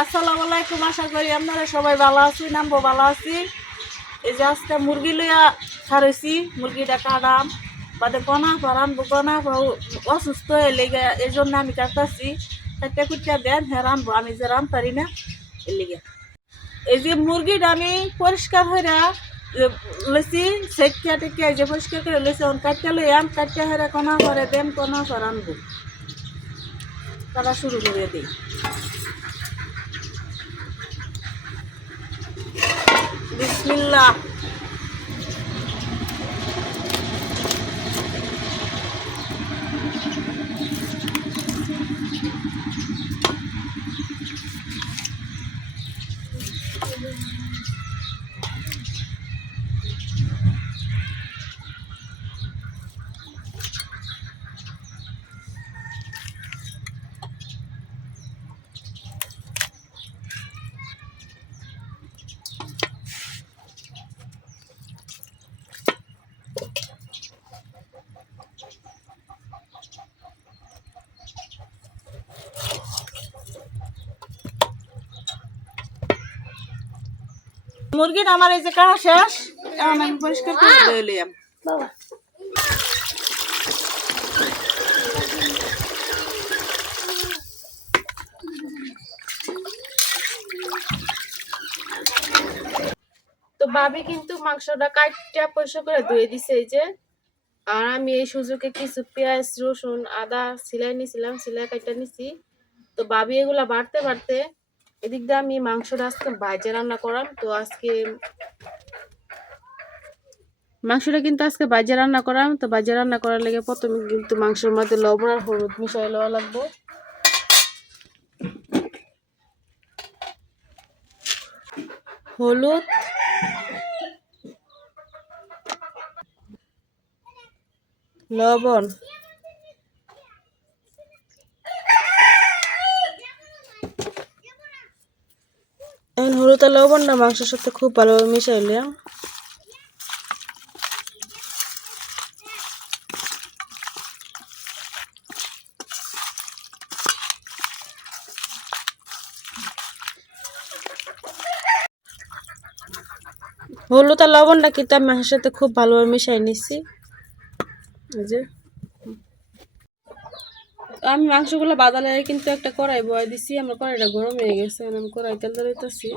আসসালামু আলাইকুম। আশা করি আপনারা সবাই ভালো আছেন, আমরাও ভালো আছি। এই যে আজকে মুরগি লইয়া খারইছি, মুরগিটা কাটাম বাদে কনা রানবো, কনা অসুস্থ হয়ে লেগে এই জন্য আমি কাটতেছি। কাটতে কুটতে দেন হ্যাঁ রানবো, আমি যে রানতারি না এর লেগে। এই যে মুরগিটা আমি পরিষ্কার হয়ে লইছি, সেটিয়া টেটিয়া এই যে পরিষ্কার করে লইছি, কাটতে লইয়াম, কাটতে হয়ে কনা করে দেন, কনা রানবো। তারা শুরু করে দিই। বিসমিল্লাহ। মুরগিটা আমার এই যে কাটা শেষ, এখন আমি পরিষ্কার করে ধুয়ে লইয়াম। তো ভাবি কিন্তু মাংসটা কাটটা পরিষ্কার করে ধুয়ে দিছে এই যে। আর আমি এই সুযোগে কিছু পেঁয়াজ রসুন আদা সিলাই নিছিলাম, সিলাই কাটটা নিছি। তো ভাবি এগুলা বাড়তে বাড়তে এদিক দিয়ে আমি মাংসটা আজকে ভাজে রান্না করাম। তো আজকে মাংসটা কিন্তু আজকে ভাজে রান্না করাম। তো ভাজে রান্না করার লেগে প্রথমে কিন্তু মাংসের মধ্যে লবণ আর হলুদ মিশাই লওয়া লাগবো। হলুদ, লবণ, এখন হলুদ আর লবণটা মাংসের সাথে খুব ভালোভাবে মিশাইলাম। হলুদ আর লবণটা কিন্তু আমি মাংসের সাথে খুব ভালোভাবে মিশাই নিচ্ছি। এই যে আমি মাংসগুলো বাদালে কিন্তু একটা কড়াই বয়ে দিছি, আমার কড়াইটা গরম হয়ে গেছে। আমি কড়াই তেল দিতেছি।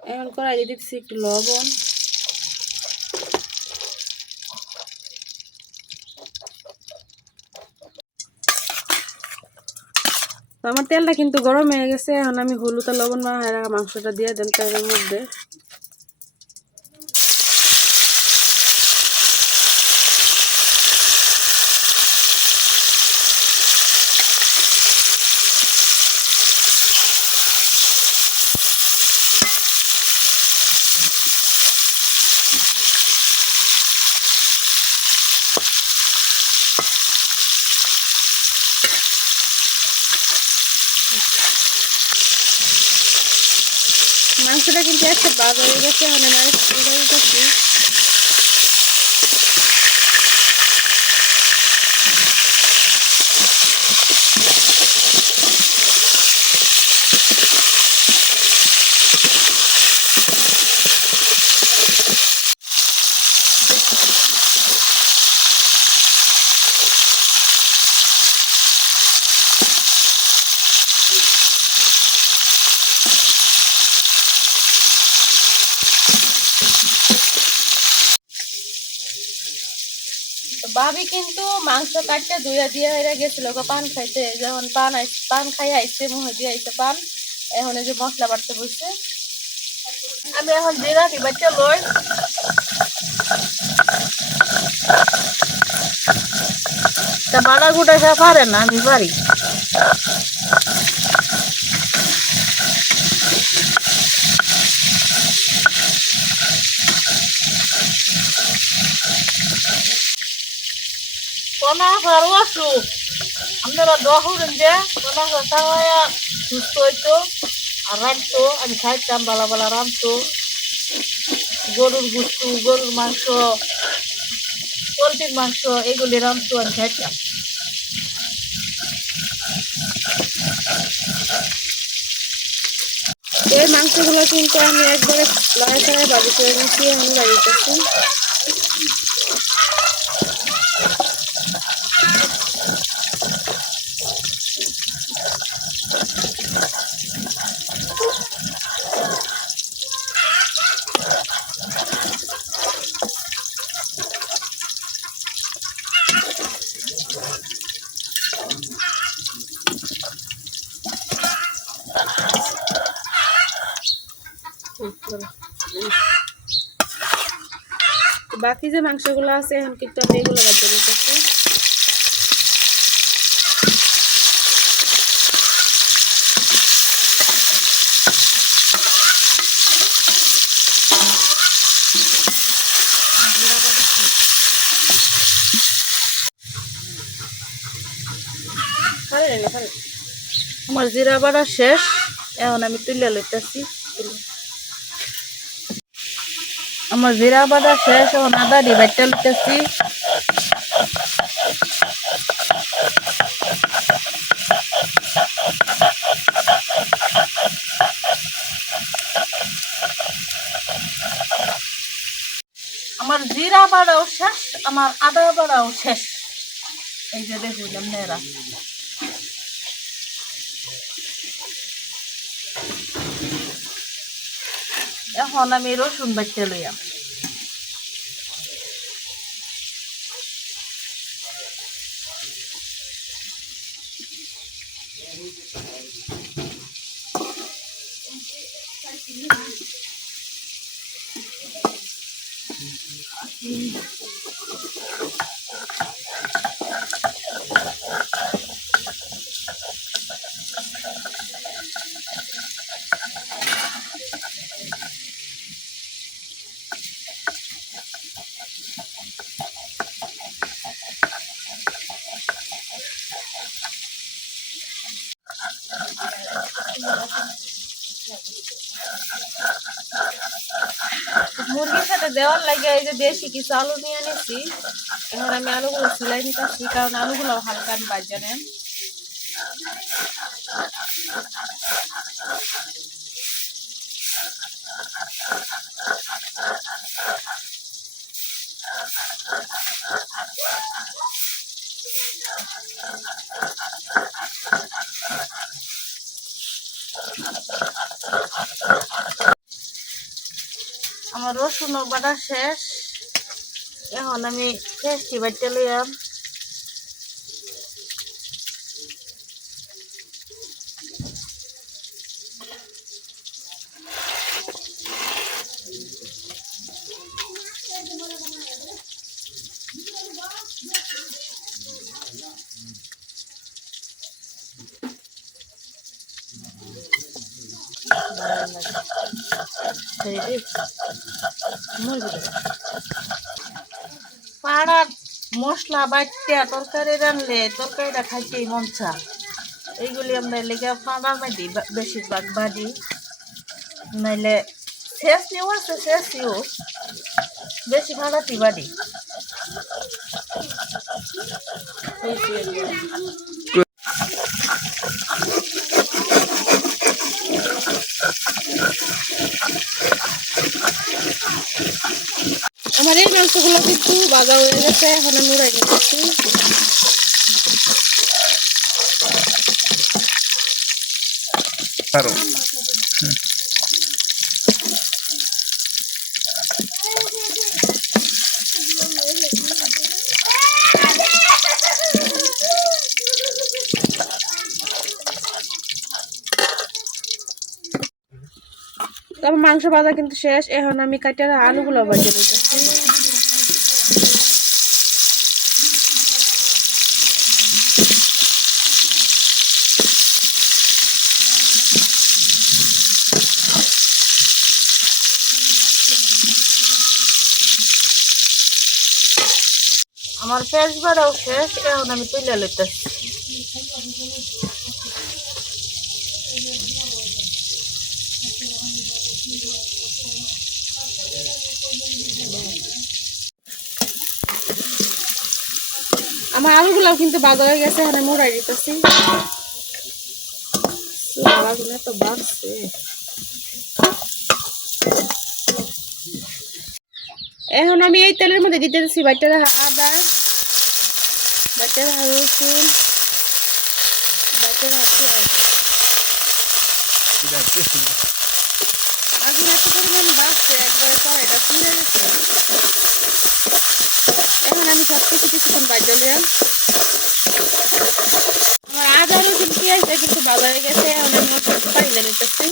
এখন কড়াই দিয়ে দিচ্ছি একটু লবণ, আমার তেলটা কিন্তু গরম হয়ে গেছে। এখন আমি হলুদ আর লবণ মাখায় রাখা মাংসটা দিয়ে দেন তেলের মধ্যে। মাংসটা কিন্তু একটা ভাজা হয়ে গেছে। এখন আমি দিতেছি। ভাবি কিন্তু মাংস কাটতে ধুইয়া দিয়ে হয়ে গেছিল পান খাইতে। যখন পান খাই আইসে মুহে দিয়ে আইসে পান, এখন এই যে মশলা বাড়তে বসছে। আমি এখন জিরা বাচ্চা লই, তা বাড়া গুটা সে পারে না, আমি পারি। কোনা ফারো আসু আপনারা দোয়া করেন যে কোনা কথা সুস্থ হইতো আর রাখতো, আমি খাইতাম বালা বালা রাখতো। গরুর গুস্তু, গরুর মাংস পোলট্রির মাংস এগুলি রান্ধতো আর খাইতাম। এই মাংসগুলো কিন্তু আমি একবারে লড়াই করে বাড়ি করে নিচ্ছি, আমি বাড়িতেছি। বাকি যে মাংসগুলো আছে এখন কিন্তু আমি এগুলো বাদ দিয়ে দিতেছি। আমার জিরা বাড়া শেষ, এখন আমি তুলে লইতেছি। আমার জিরা বাড়া শেষ, এখন আদা দিয়ে বাইটা লইতেছি। আমার জিরা বাড়াও শেষ, আমার আদা বাড়াও শেষ। এই যে দেখুন আপনারা, এখন আমি রসুন বাইটা লইয়াম। মুরগির সাথে দেওয়ার লাগে এই যে দেশি কিছু আলু নিয়ে নিচ্ছি। এখন আমি আলুগুলো সিলাই নিতেছি, কারণ আলুগুলো হালকা আমি বাজ জানেন। আমার রসুন বাটা শেষ, এখন আমি পেস্টি বাইটা লইয়াম। পাড়ার মশলা বাইটা তরকারি রানলে তরকারিটা খাইতেই মন চা। এইগুলি আমরা লেগে পাড়ার মধ্যে বেশিরভাগ বাড়ি, নাইলে শেষ নিউ আছে, শেষ নিউ বেশি ভাড়াতি বাড়ি। আমার এই মাংসগুলো কিন্তু ভাজা হয়ে গেছে, এখন আমি উড়াই নিতেছি। তারপর মাংস ভাজা কিন্তু শেষ, এখন আমি কাটার আলুগুলো ভাজা নিতেছি। আমার পেঁয়াজ বাড়াও শেষ, এখন আমি তুলে লইতেছি। আমার আলুগুলাও কিন্তু বাদ হয়ে গেছে, এখানে মোড়াই দিতেছি। আলুগুলো তো বাড়ছে। এখন আমি এই তেলের মধ্যে দিতে দিচ্ছি বাইটা আদা, বাইটা রসুন, বাইটা পেঁয়াজ। আগুন এত পরিমাণ বাড়ছে, একবারে কড়াইটা পুড়ে গেছে। এখন আমি সব কিছুক্ষণ বাজা নিলাম। আমার আদা রসুন পেঁয়াজটা কিন্তু বাজা হয়ে গেছে। এখন আমি মশলা পানি দিয়ে নিতেছি।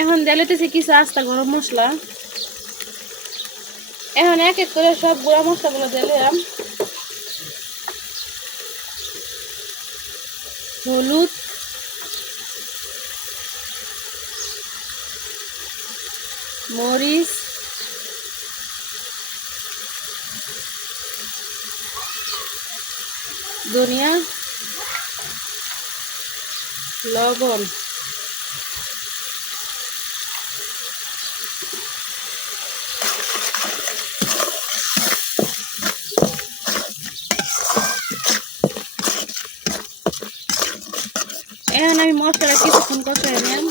এখন দিতেছি কিছু আস্তা গরম মশলা। এখন এক এক করে সব গুঁড়া মশলাগুলো দিলাম। হলুদ, মরিচ, ধনিয়া, লবণ, এখন আমি মশলাটা কিছুক্ষণ কষাই নিলাম।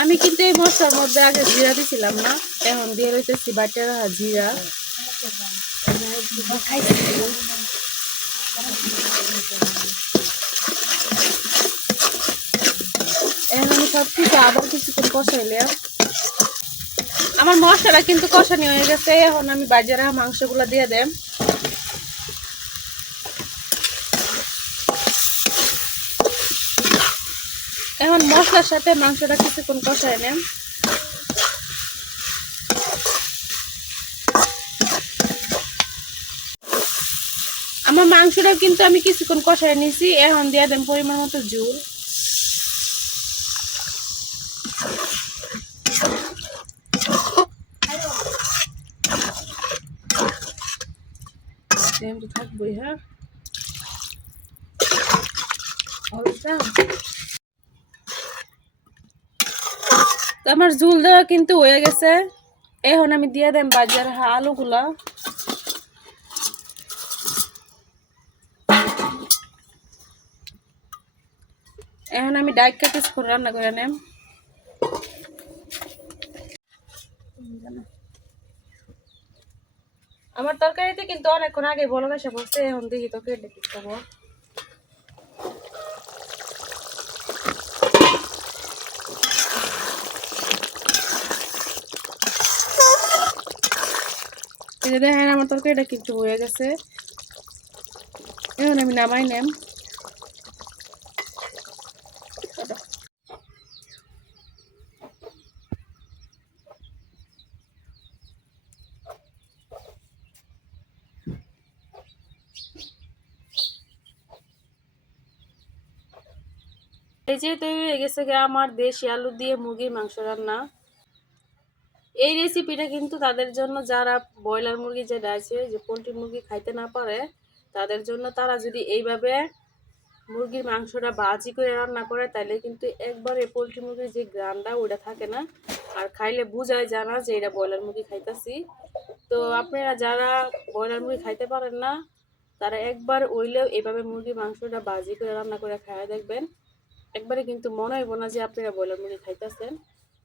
আমি কিন্তু এই মশলার মধ্যে আগে জিরা দিছিলাম না, এখন দিয়ে রইতেছি বাটা জিরা। এখন আমি সব কিছু আবার কিছুক্ষণ কষাইলাম। আমার মশলাটা কিন্তু কষানি হয়ে গেছে। এখন আমি বাজারে মাংসগুলো দিয়ে দেব। এখন মশলার সাথে মাংসটা কিছুক্ষণ কষাই নেন। আমার মাংসটা কিন্তু আমি কিছুক্ষণ কষাই নিয়েছি। এখন দিয়ে দেন পরিমাণ মতো ঝোল। থাকবোই, হ্যাঁ। আমার ঝোল দেওয়া কিন্তু হয়ে গেছে। এখন আমি দিয়ে দেন বাজার আলুগুলা। এখন আমি ডাইকা কিছুক্ষণ রান্না করে নেব। আমার তরকারিতে কিন্তু অনেকক্ষণ আগে বলক এসে বসছে। এখন দেখি তো কেটে কি খাবো। দেখেন আমার তরকারিটা কিন্তু হয়ে গেছে। এখন আমি নামাই নেম। এই যে তৈরি হয়ে গেছে আমার দেশি আলু দিয়ে মুরগির মাংস রান্না। এই রেসিপিটা কিন্তু তাদের জন্য যারা ব্রয়লার মুরগি যেটা আছে, যে পোলট্রি মুরগি খাইতে না পারে তাদের জন্য, তারা যদি এইভাবে মুরগির মাংসটা ভাজি করে রান্না করে তাহলে কিন্তু একবারে পোলট্রি মুরগির যে গ্রানটা ওইটা থাকে না, আর খাইলে বুঝায় জানা যে এটা ব্রয়লার মুরগি খাইতেছি। তো আপনারা যারা ব্রয়লার মুরগি খাইতে পারেন না তারা একবার ওইলেও এইভাবে মুরগির মাংসটা ভাজি করে রান্না করে খাইয়া দেখবেন। একবারে কিন্তু মনে হইব না যে আপনারা ব্রয়লার মুরগি খাইতেছেন।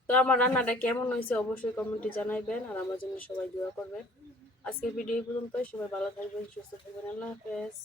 তো আমার রান্নাটা কেমন হয়েছে অবশ্যই কমেন্টে জানাইবেন, আর আমার জন্য সবাই দোয়া করবেন। আজকের ভিডিও এই পর্যন্তই। সবাই ভালো থাকবেন, সুস্থ থাকবেন। আল্লাহ হাফেজ।